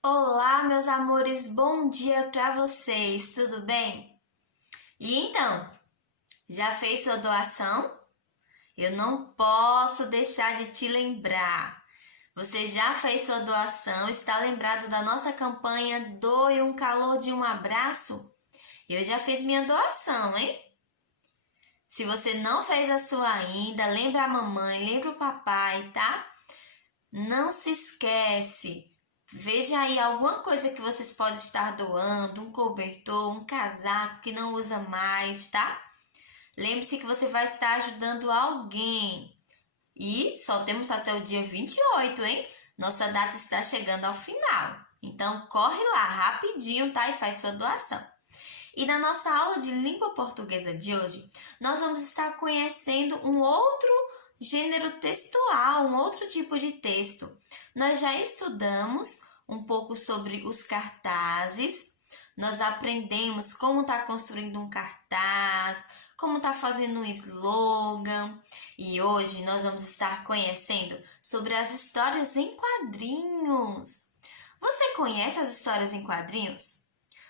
Olá, meus amores, bom dia para vocês, tudo bem? E então, já fez sua doação? Eu não posso deixar de te lembrar. Você já fez sua doação? Está lembrado da nossa campanha Doe um calor de um abraço? Eu já fiz minha doação, hein? Se você não fez a sua ainda, lembra a mamãe, lembra o papai, tá? Não se esquece. Veja aí alguma coisa que vocês podem estar doando, um cobertor, um casaco que não usa mais, tá? Lembre-se que você vai estar ajudando alguém. E só temos até o dia 28, hein? Nossa data está chegando ao final. Então corre lá rapidinho, tá? E faz sua doação. E na nossa aula de língua portuguesa de hoje, nós vamos estar conhecendo um outro gênero textual, um outro tipo de texto. Nós já estudamos um pouco sobre os cartazes, nós aprendemos como está construindo um cartaz, como está fazendo um slogan, e hoje nós vamos estar conhecendo sobre as histórias em quadrinhos. Você conhece as histórias em quadrinhos?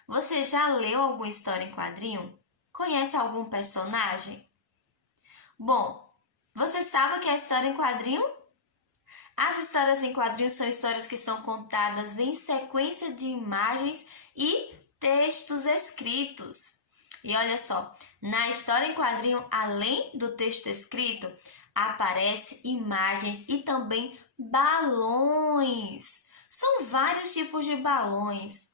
Você já leu alguma história em quadrinho? Conhece algum personagem? Bom, você sabe o que é história em quadrinho? As histórias em quadrinhos são histórias que são contadas em sequência de imagens e textos escritos. E olha só, na história em quadrinho, além do texto escrito, aparecem imagens e também balões. São vários tipos de balões.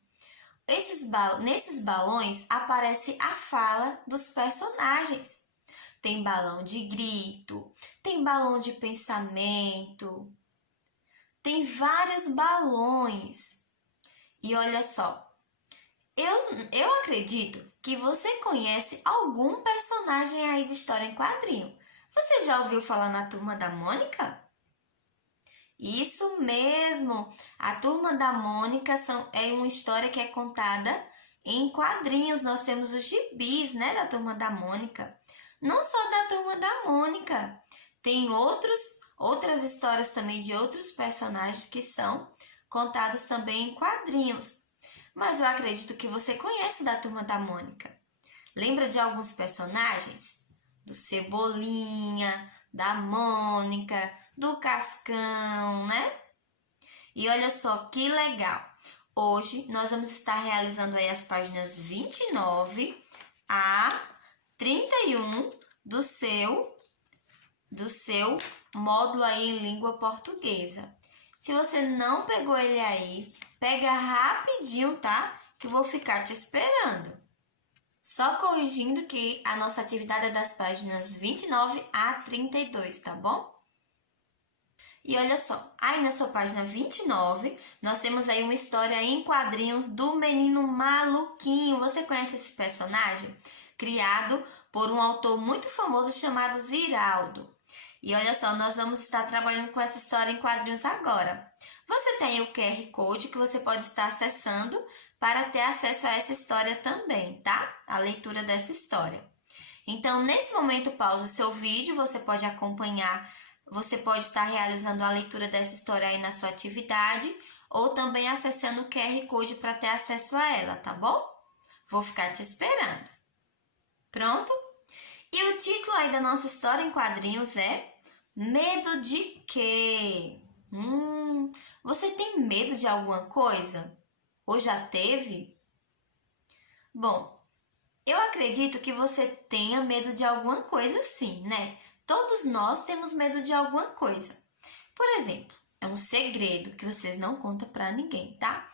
Nesses balões aparece a fala dos personagens. Tem balão de grito, tem balão de pensamento, tem vários balões. E olha só, eu acredito que você conhece algum personagem aí de história em quadrinho. Você já ouviu falar na Turma da Mônica? Isso mesmo! A Turma da Mônica é uma história que é contada em quadrinhos. Nós temos os gibis, né, da Turma da Mônica. Não só da Turma da Mônica, tem outras histórias também de outros personagens que são contadas também em quadrinhos. Mas eu acredito que você conhece da Turma da Mônica. Lembra de alguns personagens? Do Cebolinha, da Mônica, do Cascão, né? E olha só que legal! Hoje nós vamos estar realizando aí as páginas 29 a 31 do seu módulo aí em língua portuguesa. Se você não pegou ele aí, pega rapidinho, tá? Que eu vou ficar te esperando. Só corrigindo que a nossa atividade é das páginas 29 a 32, tá bom? E olha só, aí na sua página 29, nós temos aí uma história em quadrinhos do Menino Maluquinho. Você conhece esse personagem? Criado por um autor muito famoso chamado Ziraldo. E olha só, nós vamos estar trabalhando com essa história em quadrinhos agora. Você tem o QR Code que você pode estar acessando para ter acesso a essa história também, tá? A leitura dessa história. Então, nesse momento, pausa o seu vídeo, você pode acompanhar, você pode estar realizando a leitura dessa história aí na sua atividade ou também acessando o QR Code para ter acesso a ela, tá bom? Vou ficar te esperando. Pronto? E o título aí da nossa história em quadrinhos é Medo de quê? Você tem medo de alguma coisa? Ou já teve? Bom, eu acredito que você tenha medo de alguma coisa sim, né? Todos nós temos medo de alguma coisa. Por exemplo, é um segredo que vocês não contam pra ninguém, tá?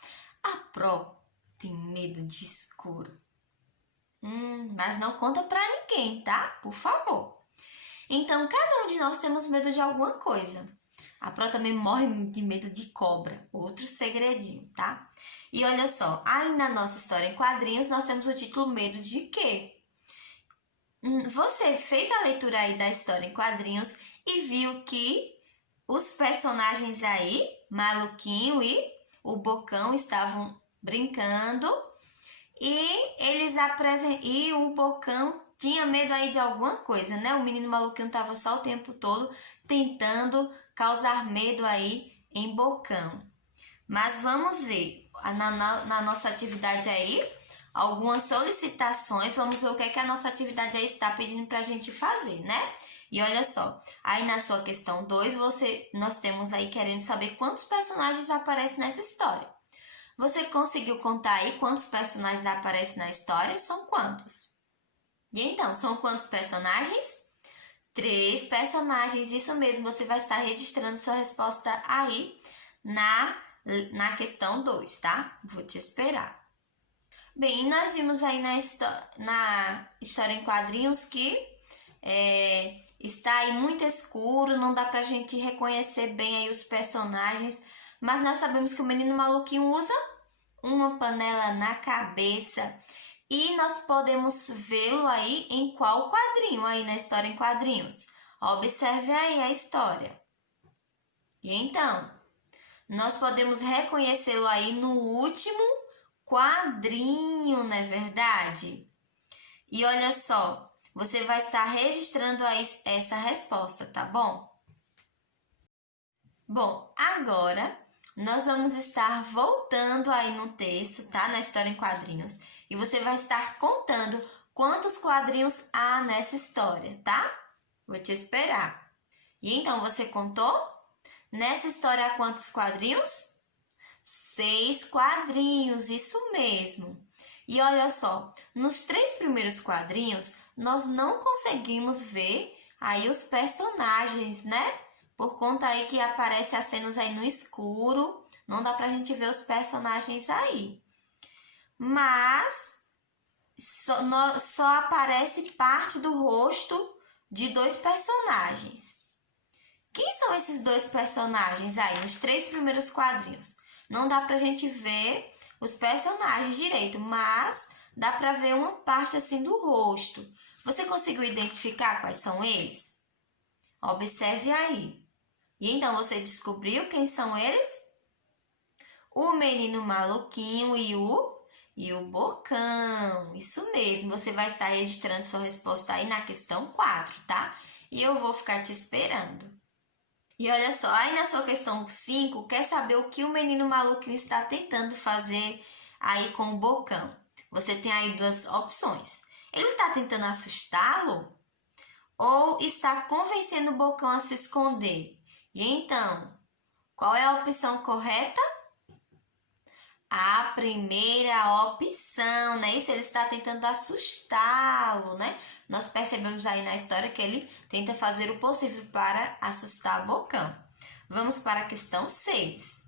A Pro tem medo de escuro. Mas não conta pra ninguém, tá? Por favor. Então, cada um de nós temos medo de alguma coisa. A Pro também morre de medo de cobra. Outro segredinho, tá? E olha só, aí na nossa história em quadrinhos, nós temos o título Medo de quê? Você fez a leitura aí da história em quadrinhos e viu que os personagens aí, Maluquinho e o Bocão, estavam brincando e o Bocão tinha medo aí de alguma coisa, né? O menino Maluquinho estava só o tempo todo tentando causar medo aí em Bocão. Mas vamos ver na nossa atividade aí, algumas solicitações. Vamos ver o que é que a nossa atividade aí está pedindo para a gente fazer, né? E olha só, aí na sua questão 2, nós temos aí querendo saber quantos personagens aparecem nessa história. Você conseguiu contar aí quantos personagens aparecem na história? São quantos? E então, são quantos personagens? 3 personagens, isso mesmo. Você vai estar registrando sua resposta aí na questão 2, tá? Vou te esperar. Bem, e nós vimos aí na história em quadrinhos que está aí muito escuro, não dá pra gente reconhecer bem aí os personagens, mas nós sabemos que o menino maluquinho usa uma panela na cabeça e nós podemos vê-lo aí em qual quadrinho aí na história em quadrinhos. Observe aí a história. E então, nós podemos reconhecê-lo aí no último quadrinho, não é verdade? E olha só, você vai estar registrando aí essa resposta, tá bom? Bom, agora nós vamos estar voltando aí no texto, tá? Na história em quadrinhos. E você vai estar contando quantos quadrinhos há nessa história, tá? Vou te esperar. E então, você contou? Nessa história há quantos quadrinhos? 6 quadrinhos, isso mesmo. E olha só, nos 3 primeiros quadrinhos, nós não conseguimos ver aí os personagens, né? Por conta aí que aparece as cenas aí no escuro, não dá pra gente ver os personagens aí. Mas só aparece parte do rosto de 2 personagens. Quem são esses 2 personagens aí nos 3 primeiros quadrinhos? Não dá pra gente ver os personagens direito, mas dá pra ver uma parte assim do rosto. Você conseguiu identificar quais são eles? Observe aí. E então você descobriu quem são eles? O menino maluquinho e o Bocão. Isso mesmo, você vai estar registrando sua resposta aí na questão 4, tá? E eu vou ficar te esperando. E olha só, aí na sua questão 5, quer saber o que o menino maluquinho está tentando fazer aí com o Bocão? Você tem aí 2 opções. Ele está tentando assustá-lo ou está convencendo o Bocão a se esconder? E então, qual é a opção correta? A primeira opção, né? Isso, ele está tentando assustá-lo, né? Nós percebemos aí na história que ele tenta fazer o possível para assustar o Bocão. Vamos para a questão 6.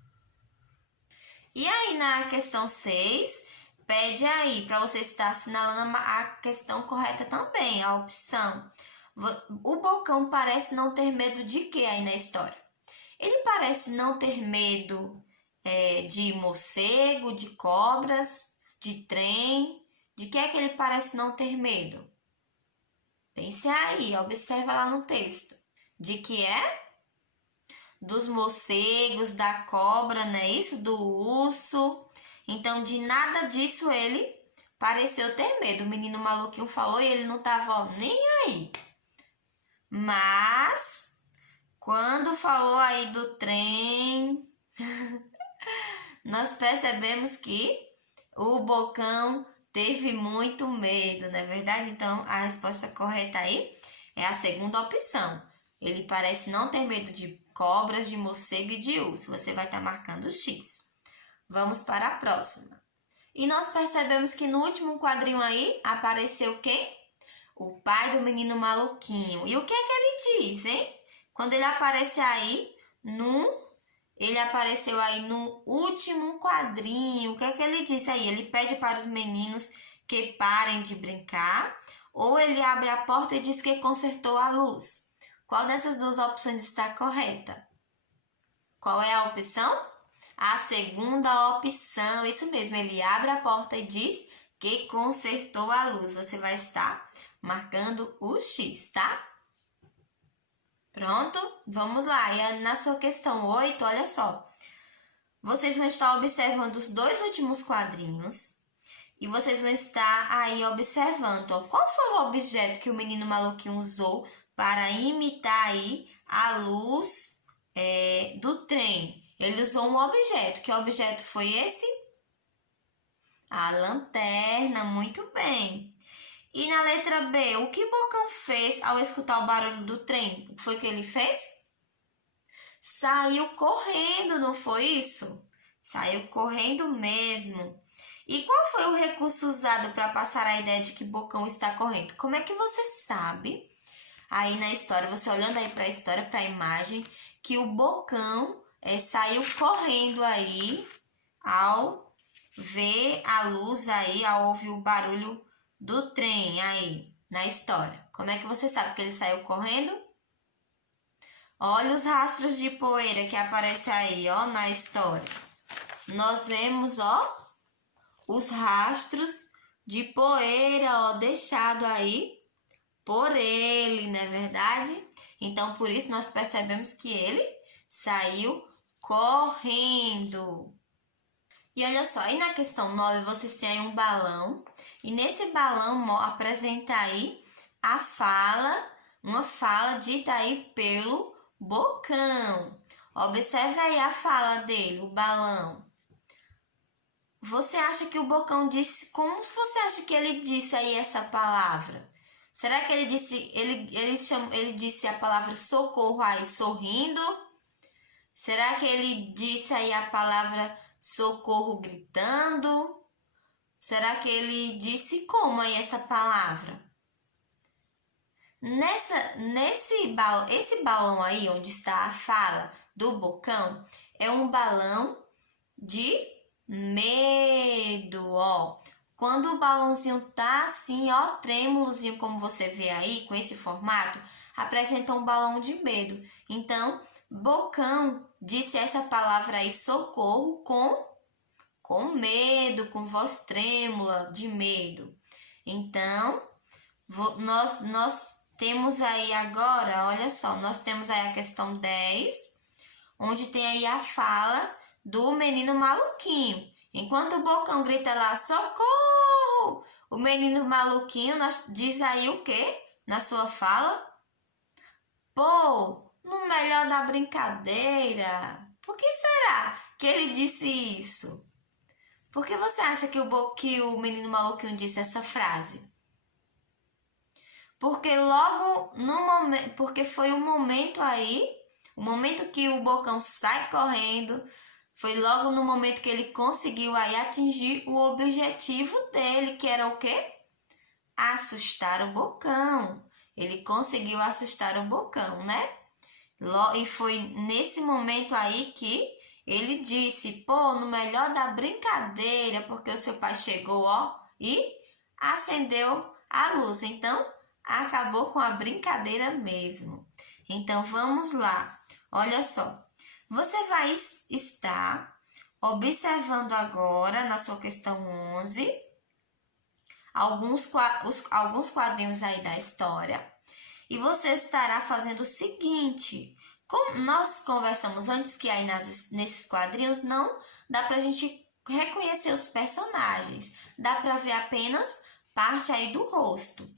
E aí, na questão 6, pede aí para você estar assinalando a questão correta também, a opção. O Bocão parece não ter medo de quê aí na história? Ele parece não ter medo de morcego, de cobras, de trem. De que é que ele parece não ter medo? Pense aí, observa lá no texto. De que é? Dos morcegos, da cobra, não é isso? Do urso. Então, de nada disso ele pareceu ter medo. O menino maluquinho falou e ele não estava nem aí. Mas, quando falou aí do trem, nós percebemos que o Bocão teve muito medo, não é verdade? Então, a resposta correta aí é a segunda opção. Ele parece não ter medo de cobras, de morcego e de urso. Você vai estar marcando o X. Vamos para a próxima. E nós percebemos que no último quadrinho aí apareceu quem? O pai do menino maluquinho. E o que é que ele diz, hein? Quando ele aparece aí, ele apareceu aí no último quadrinho. O que é que ele disse aí? Ele pede para os meninos que parem de brincar, ou ele abre a porta e diz que consertou a luz. Qual dessas 2 opções está correta? Qual é a opção? A segunda opção, isso mesmo, ele abre a porta e diz que consertou a luz. Você vai estar marcando o X, tá? Pronto? Vamos lá. E na sua questão 8, olha só. Vocês vão estar observando os 2 últimos quadrinhos e vocês vão estar aí observando, ó, qual foi o objeto que o menino maluquinho usou para imitar aí a luz do trem. Ele usou um objeto. Que objeto foi esse? A lanterna, muito bem. E na letra B, o que Bocão fez ao escutar o barulho do trem? O que foi que ele fez? Saiu correndo, não foi isso? Saiu correndo mesmo. E qual foi o recurso usado para passar a ideia de que Bocão está correndo? Como é que você sabe, aí na história, você olhando aí para a história, para a imagem, que o Bocão saiu correndo aí ao ver a luz aí, ao ouvir o barulho do trem aí na história? Como é que você sabe que ele saiu correndo? Olha os rastros de poeira que aparece aí, ó, na história. Nós vemos, ó, os rastros de poeira, ó, deixado aí por ele, não é verdade? Então, por isso, nós percebemos que ele saiu correndo. E olha só, aí na questão 9, vocês têm aí um balão. E nesse balão apresenta aí a fala, uma fala dita aí pelo Bocão. Observe aí a fala dele, o balão. Você acha que o Bocão disse... Como você acha que ele disse aí essa palavra? Será que ele disse a palavra socorro aí sorrindo? Será que ele disse aí a palavra socorro gritando? Será que ele disse como aí essa palavra? Esse balão aí, onde está a fala do Bocão, é um balão de medo, ó. Quando o balãozinho tá assim, ó, trêmulozinho, como você vê aí, com esse formato, apresenta um balão de medo. Então, Bocão disse essa palavra aí, socorro, com medo, com voz trêmula, de medo. Então, nós temos aí agora, olha só, nós temos aí a questão 10, onde tem aí a fala do menino maluquinho. Enquanto o Bocão grita lá, socorro! O menino maluquinho diz aí o quê? Na sua fala? Pô, no melhor da brincadeira. Por que será que ele disse isso? Por que você acha que o menino maluquinho disse essa frase? Porque logo no momento, porque foi o momento aí, o momento que o Bocão sai correndo, foi logo no momento que ele conseguiu aí atingir o objetivo dele, que era o quê? Assustar o Bocão. Ele conseguiu assustar o Bocão, né? E foi nesse momento aí que ele disse, pô, no melhor da brincadeira, porque o seu pai chegou, ó, e acendeu a luz. Então, acabou com a brincadeira mesmo. Então, vamos lá. Olha só. Você vai estar observando agora, na sua questão 11, alguns quadrinhos aí da história. E você estará fazendo o seguinte. Como nós conversamos antes que aí nesses quadrinhos não dá pra gente reconhecer os personagens. Dá pra ver apenas parte aí do rosto.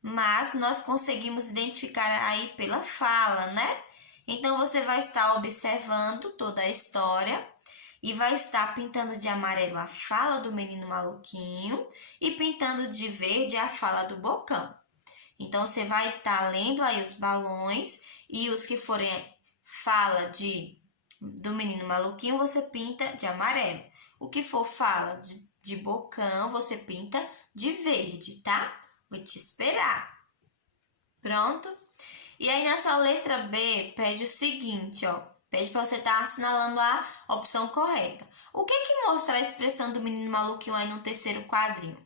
Mas nós conseguimos identificar aí pela fala, né? Então, você vai estar observando toda a história e vai estar pintando de amarelo a fala do menino maluquinho e pintando de verde a fala do Bocão. Então, você vai estar lendo aí os balões e os que forem fala do menino maluquinho, você pinta de amarelo. O que for fala de Bocão, você pinta de verde, tá? Vou te esperar. Pronto? E aí, nessa letra B, pede o seguinte, ó. Pede para você estar assinalando a opção correta. O que mostra a expressão do menino maluquinho aí no terceiro quadrinho?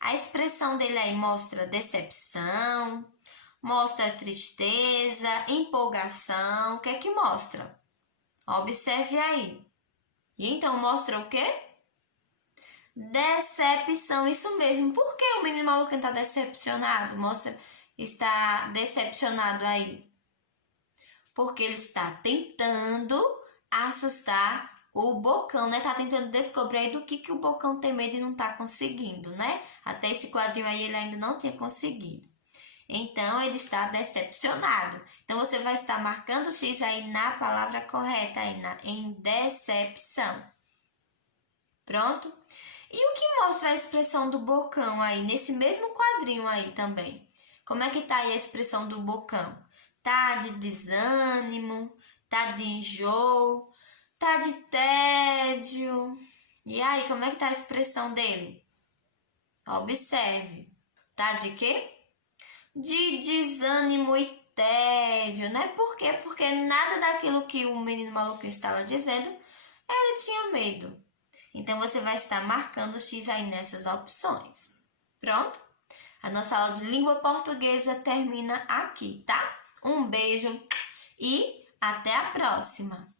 A expressão dele aí mostra decepção, mostra tristeza, empolgação. O que é que mostra? Observe aí. E então, mostra o quê? Decepção, isso mesmo. Por que o menino maluquinho está decepcionado? Está decepcionado aí. Porque ele está tentando assustar o Bocão, né? Tá tentando descobrir aí do que o Bocão tem medo e não tá conseguindo, né? Até esse quadrinho aí ele ainda não tinha conseguido. Então, ele está decepcionado. Então, você vai estar marcando o X aí na palavra correta, aí em decepção. Pronto? E o que mostra a expressão do bocão aí, nesse mesmo quadrinho aí também? Como é que tá aí a expressão do bocão? Tá de desânimo, tá de enjoo, tá de tédio. E aí, como é que tá a expressão dele? Observe. Tá de quê? De desânimo e tédio, né? Por quê? Porque nada daquilo que o menino maluquinho estava dizendo, ele tinha medo. Então, você vai estar marcando o X aí nessas opções. Pronto? A nossa aula de língua portuguesa termina aqui, tá? Um beijo e até a próxima!